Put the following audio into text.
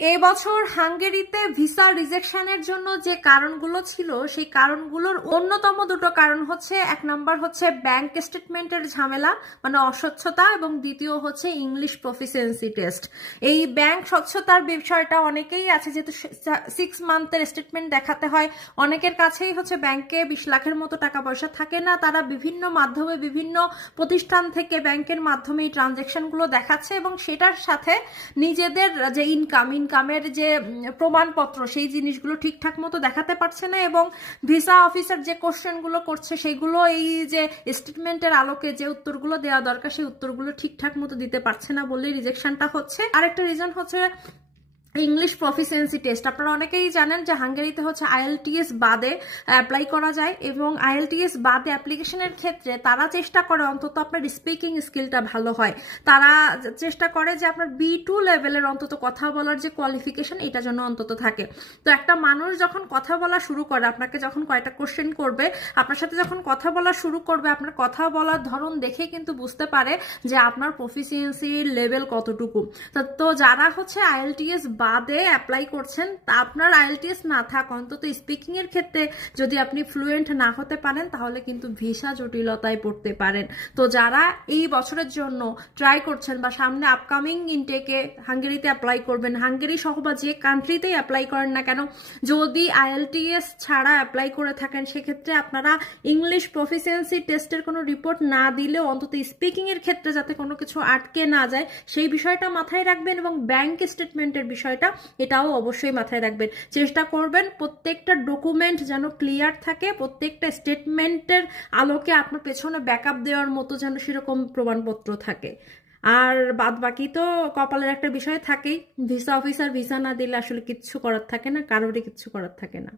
এই বছর হাঙ্গেরিতে ভিসা রিজেকশনের জন্য যে কারণগুলো ছিল সেই কারণগুলোর অন্যতম দুটো কারণ হচ্ছে, এক নাম্বার হচ্ছে ব্যাংক স্টেটমেন্টের ঝামেলা মানে অস্বচ্ছতা, এবং দ্বিতীয় হচ্ছে ইংলিশ প্রফিসিয়েন্সি টেস্ট। এই ব্যাংক স্বচ্ছতার বিষয়টা অনেকেই আছে, যেহেতু 6 মান্থের স্টেটমেন্ট দেখাতে হয়, অনেকের কাছেই হচ্ছে ব্যাংকে 20 লাখের মতো টাকা পয়সা থাকে না, তারা বিভিন্ন মাধ্যমে বিভিন্ন প্রতিষ্ঠান থেকে ব্যাংকের মাধ্যমে এই ট্রানজেকশনগুলো দেখাচ্ছে এবং সেটার সাথে নিজেদের যে ইনকামের যে প্রমাণপত্র সেই জিনিসগুলো ঠিকঠাক মতো দেখাতে পারছে না, এবং ভিসা অফিসার যে কোশ্চেনগুলো করছে সেগুলো এই যে স্টেটমেন্টের আলোকে যে উত্তরগুলো দেওয়া দরকার সেই উত্তরগুলো ঠিকঠাক মতো দিতে পারছে না বলেই রিজেকশনটা হচ্ছে। আরেকটা রিজন হচ্ছে ইংলিশ প্রফিসিয়েন্সি টেস্ট। আপনারা অনেকেই জানেন যে হাঙ্গেরিতে হচ্ছে আইএলটিএস বাদে অ্যাপ্লাই করা যায়, এবং আইএলটিএস বাদে অ্যাপ্লিকেশনের ক্ষেত্রে তারা চেষ্টা করে অন্তত আপনার স্পিকিং স্কিলটা ভালো হয়। তারা চেষ্টা করে যে আপনার B2 লেভেলের অন্তত কথা বলার যে কোয়ালিফিকেশন এটা যেন অন্তত থাকে। তো একটা মানুষ যখন কথা বলা শুরু করে, আপনাকে যখন কয়টা কোশ্চেন করবে, আপনার সাথে যখন কথা বলা শুরু করবে, আপনার কথা বলার ধরন দেখে কিন্তু বুঝতে পারে যে আপনার প্রফিসিয়েন্সির লেভেল কতটুকু। তো যারা হচ্ছে আইএলটিএস বাদে অ্যাপ্লাই করছেন, তা আপনার আইএলটিএস না থাক, অন্তত স্পিকিং এর ক্ষেত্রে যদি আপনি ফ্লুয়েন্ট না হতে পারেন তাহলে কিন্তু ভিসা জটিলতায় পড়তে পারেন। তো যারা এই বছরের জন্য ট্রাই করছেন বা সামনে আপকামিং ইনটেকে হাঙ্গেরিতে অ্যাপ্লাই করবেন, হাঙ্গেরি সহ বা যে কান্ট্রিতেই অ্যাপ্লাই করেন না কেন, যদি আইএলটিএস ছাড়া অ্যাপ্লাই করে থাকেন সেক্ষেত্রে আপনারা ইংলিশ প্রফিসিয়েন্সি টেস্টের কোনো রিপোর্ট না দিলেও অন্তত স্পিকিং এর ক্ষেত্রে যাতে কোনো কিছু আটকে না যায় সেই বিষয়টা মাথায় রাখবেন, এবং ব্যাংক স্টেটমেন্টের বিষয়টা এটাও অবশ্যই মাথায় রাখবেন। চেষ্টা করবেন প্রত্যেকটা ডকুমেন্ট যেন ক্লিয়ার থাকে, প্রত্যেকটা স্টেটমেন্টের আলোকে আপনার পেছনে ব্যাকআপ দেওয়ার মতো যেন সেরকম প্রমাণপত্র থাকে। আর বাদ বাকি তো কপালের একটা বিষয় থাকেই, ভিসা অফিসার ভিসা না দিলে আসলে কিচ্ছু করার থাকে না, কারোরই কিচ্ছু করার থাকে না।